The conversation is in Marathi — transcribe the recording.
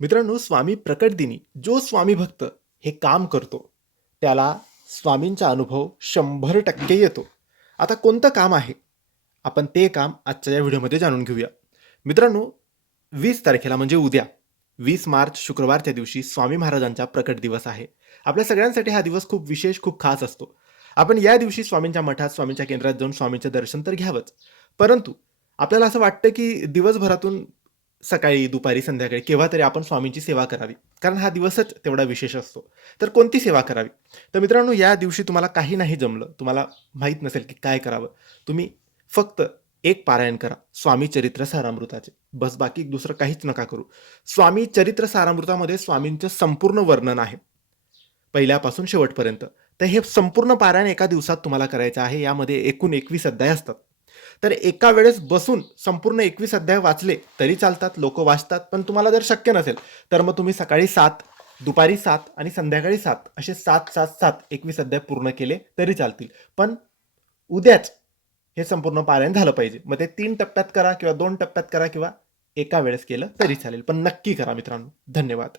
मित्रांनो, स्वामी प्रकट दिनी जो स्वामी भक्त हे काम करतो, त्याला स्वामींचा अनुभव 100% येतो. आता कोणतं काम आहे? आपण ते काम आजच्या या व्हिडिओमध्ये जाणून घेऊया. मित्रांनो, 20 तारखेला म्हणजे उद्या 20 मार्च शुक्रवारच्या दिवशी स्वामी महाराजांचा प्रकट दिवस आहे. आपल्या सगळ्यांसाठी हा दिवस खूप विशेष, खूप खास असतो. आपण या दिवशी स्वामींच्या मठात, स्वामींच्या केंद्रात जाऊन स्वामींचं दर्शन तर घ्यावंच. परंतु आपल्याला असं वाटतं, की दिवसभरातून सकाळी, दुपारी, संध्याकाळी केव्हा तरी आपण स्वामींची सेवा करावी. कारण हा दिवसच तेवढा विशेष असतो. तर कोणती सेवा करावी? तर मित्रांनो, या दिवशी तुम्हाला काही नाही जमलं, तुम्हाला माहीत नसेल की काय करावं, तुम्ही फक्त एक पारायण करा स्वामी चरित्र सारामृताचे. बस बाकी दुसरं काहीच नका करू. स्वामी चरित्र सारामृतामध्ये स्वामींचं संपूर्ण वर्णन आहे, पहिल्यापासून शेवटपर्यंत. तर हे संपूर्ण पारायण एका दिवसात तुम्हाला करायचं आहे. यामध्ये एकूण 21 अध्याय असतात. तर एका वेळेस बसून संपूर्ण 21 अध्याय वाचले तरी चालतात, लोक वाचतात. पण तुम्हाला जर शक्य नसेल तर मग तुम्ही सकाळी 7, दुपारी 7 आणि संध्याकाळी 7 असे 7-7-7 21 अध्याय पूर्ण केले तरी चालतील. पण उद्याच हे संपूर्ण पारायण झालं पाहिजे. मग ते 3 टप्प्यात करा किंवा 2 टप्प्यात करा किंवा एका वेळेस केलं तरी चालेल. पण नक्की करा मित्रांनो. धन्यवाद.